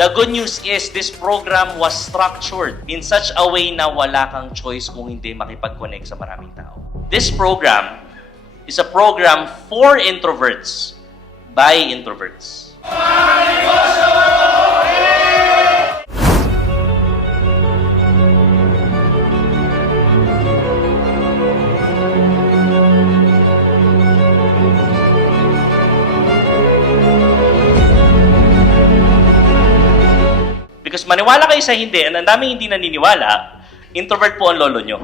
The good news is this program was structured in such a way na wala kang choice kung hindi makipag-connect sa maraming tao. This program is a program for introverts by introverts. Because maniwala kayo sa hindi, ang daming hindi naniniwala, introvert po ang lolo nyo.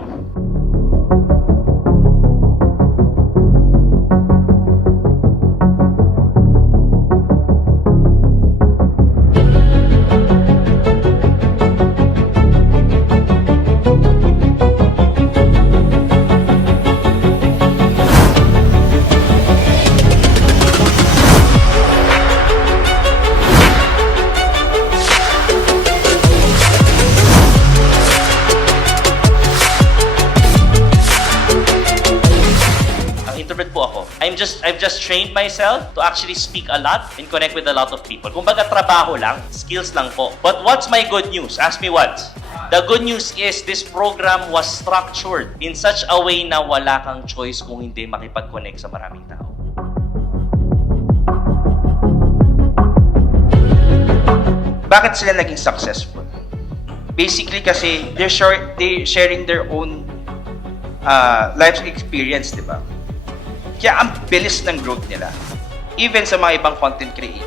Introvert po ako. I've just trained myself to actually speak a lot and connect with a lot of people. Kumbaga trabaho lang, skills lang po. But what's my good news? Ask me what? The good news is this program was structured in such a way na wala kang choice kung hindi makipag-connect sa maraming tao. Bakit sila naging successful? Basically kasi they're sharing their own life experience, di ba? Kaya ang bilis ng growth nila. Even sa mga ibang content creators.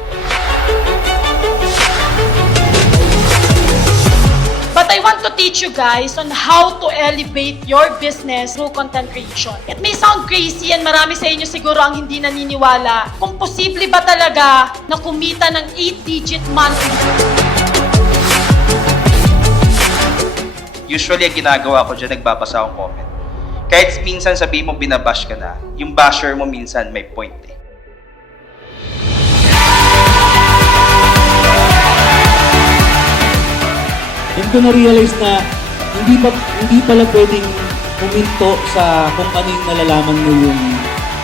But I want to teach you guys on how to elevate your business through content creation. It may sound crazy and marami sa inyo siguro ang hindi naniniwala kung posible ba talaga na kumita ng 8-digit monthly. Usually, ang ginagawa ko dyan, nagbabasa akong comment. Kahit minsan sabihin mo binabash ka na, yung basher mo minsan may point eh. Doon ko na-realize na hindi pala pwedeng huminto sa kung ano yung nalalaman mo yung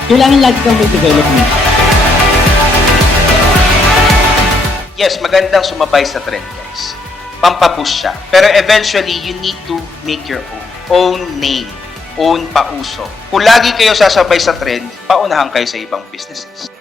kailangan lagi kang mag-development. Yes, magandang sumabay sa trend, guys. Pampapush siya. Pero eventually, you need to make your own name, own pauso. Kung lagi kayo sasabay sa trend, paunahan kayo sa ibang businesses.